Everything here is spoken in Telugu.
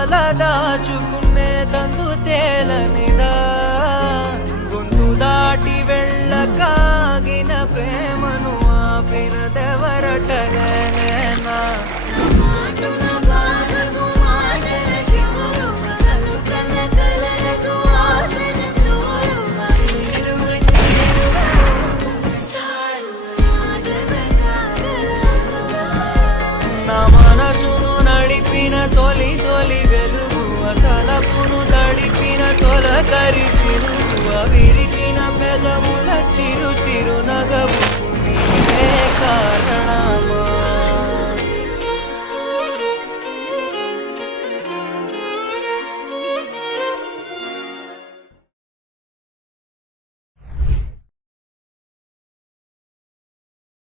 లోపల దాచుకునే తందు తేలనిదా గొంతు దాటి వెళ్ళకాగిన ప్రేమను ఆపినదెవరటనేనా నా మనసును నడిపిన తొలి తొలి వెలుగు తలపును తడిపిన తొలకరి చిరుగు విరిసిన పెదముల చిరు చిరు నగవు